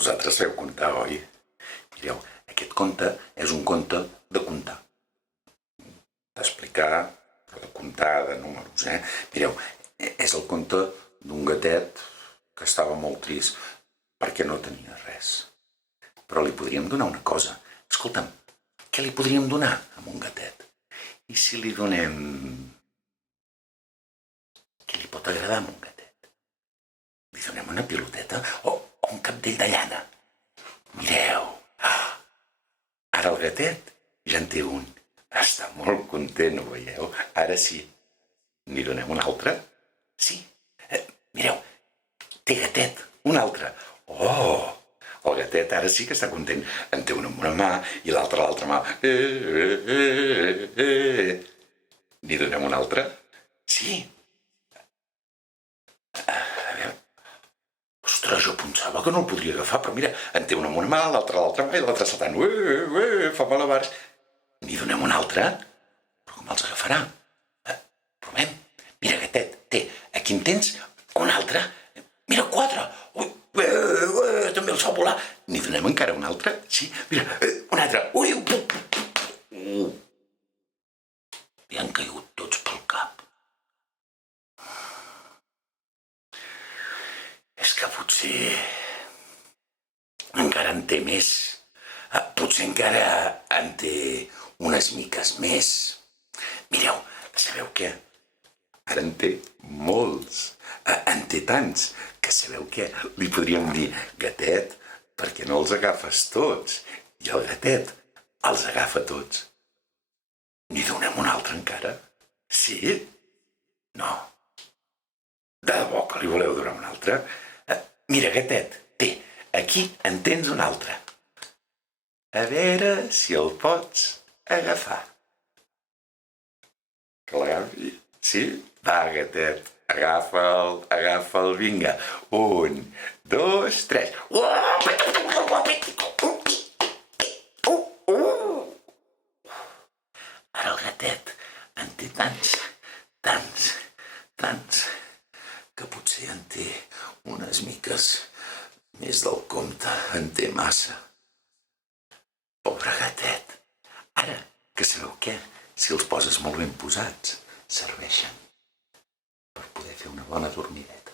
Vosaltres sabeu comptar, oi? Mireu, aquest conte és un conte de comptar. D'explicar, però de comptar, de números, Mireu, és el conte d'un gatet que estava molt trist perquè no tenia res. Però li podríem donar una cosa. Escolta'm, què li podríem donar a un gatet? I si li donem... Què li pot agradar a un gatet? Li donem una piloteta o un capdell de llana? Mireu, ara el gatet ja en té un. Està molt content, ho veieu? Ara sí. N'hi donem un altre? Sí. Mireu, té gatet, un altre. Oh! El gatet ara sí que està content. En té una amb una mà i l'altra a l'altra mà. N'hi donem un altre? Sí. Ostres, jo pensava que no el podria agafar, però mira, en té una amb una mà, l'altra a l'altra mà i l'altra saltant. Fa malabars. N'hi donem un altre? Però com els agafarà? Provem. Mira, gatet, té. Aquí en tens un altre. Mira, 4. També el fa volar. N'hi donem encara un altre? Sí. Mira, un altre. Li han caigut tots pel cap. És que potser encara en té més. Potser encara en té unes miques més. Mireu, sabeu què? Ara en té molts. En té tants que sabeu què? Li podríem dir, gatet, perquè no els agafes tots. I el gatet els agafa tots. N'hi donem un altre encara? Sí? No. De debò que li voleu donar un altre? Mira, gatet, té, aquí en tens un altre. A veure si el pots agafar. Que l'agafi? Sí? Va, gatet, agafa'l, vinga. 1, 2, 3. Ara el gatet en té tants, que potser en té unes miques més del compte, en té massa. Pobre gatet. Ara, que sabeu què? Si els poses molt ben posats, serveixen per poder fer una bona dormideta.